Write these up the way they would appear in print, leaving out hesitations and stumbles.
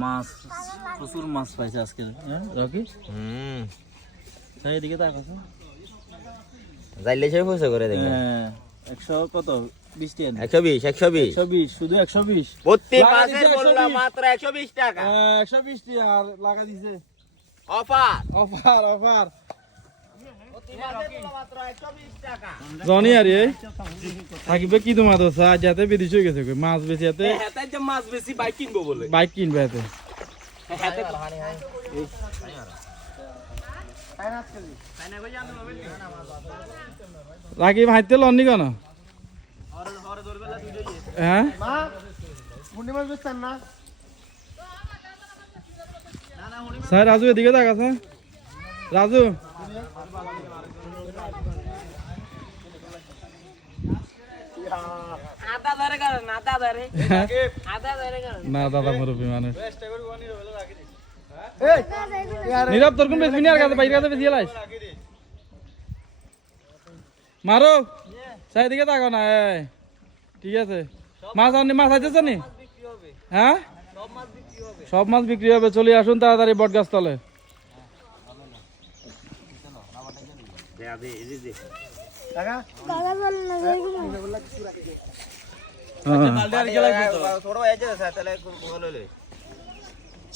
মাছ প্রচুর মাছ পাইছে আজকে রকি। তাই এদিকে তাকাছো যাইলে সব পয়সা করে দেখেন। 100 কত 20 টাকা 120 শুধু 120 প্রতি মাসের বললাম মাত্র 120 টাকা 120 টাকা আর লাগা দিছে অফার অফার প্রতি মাসের বললাম মাত্র 120 টাকা। জনি আর এই থাকিবে কি তোমার তো চা যাতে বিদেশ হয়ে গেছে কই মাছ বেচি এতে হেতাই যে মাছ বেশি বাইক কিনবো বলে বাইক কিনবে এতে হেতে রাকি ভাইতে লননি কেন হ্যাঁ স্যার রাজু এদিকে তাকাছে রাজু আদা ধরে কর না আদা ধরে কর না দাদা মুরব্বী মানুষ নীরব তোর কোন বেশি আর কাছে বাইরে কাছে বেশি লাইস মারো সাই দিকে তাকাও না ঠিক আছে মাছ আনি মাছ আইতেছ নি হ্যাঁ সব মাছ বিক্রি হবে চলে আসুন তাড়াতাড়ি বট গাছ তলে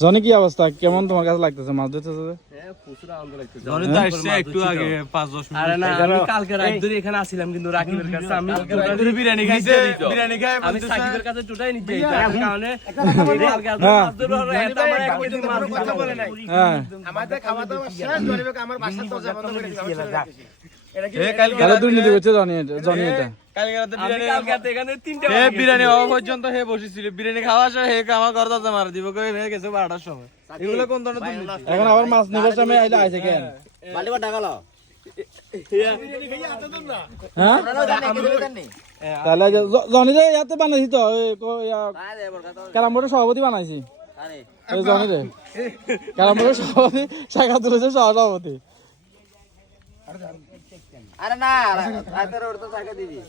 জনি কি অবস্থা কেমন তোমার কাছে লাগতেছে মাছ ধরতে একটু আগে 5-10 মিনিট আরে না আমি কালকে রাত ধরে এখানে আসছিলাম কিন্তু রাকিবের কাছে আমি বিরিয়ানি খাইতে আমি সাকিবের কাছে টোটাই নিতে যাই কারণে কালকে মাছ ধরে এটা আমার এক কেজি মাছ কথা বলে নাই আমাদের খাওয়া দাওয়া শেষ ধরবে আমার বাসা দরজা বন্ধ করে দিয়েছি কালকে দুর্নীতি করছে জনি এটা বিরিয়ানি হওয়া পর্যন্ত হে বসেছিল বিরিয়ানি খাওয়া হে আমার ঘর দরজা মারা দিব কই হে গেছে 12টার সময় এগুলো কোন ধরনের দুর্নীতি এখন আবার মাছ নিবার সময় আইলে আইছে কেন বালিবা টাকা লাও হ্যাঁ তাহলে জনি রে ইয়াতে বানাইছি তো ক্যারাম বোর্ডের সভাপতি বানাইছি এই জনি রে ক্যারাম বোর্ডের সভাপতি শাখাতুলের সভাপতি আরে না রাতের ওর তো টাকা দিবি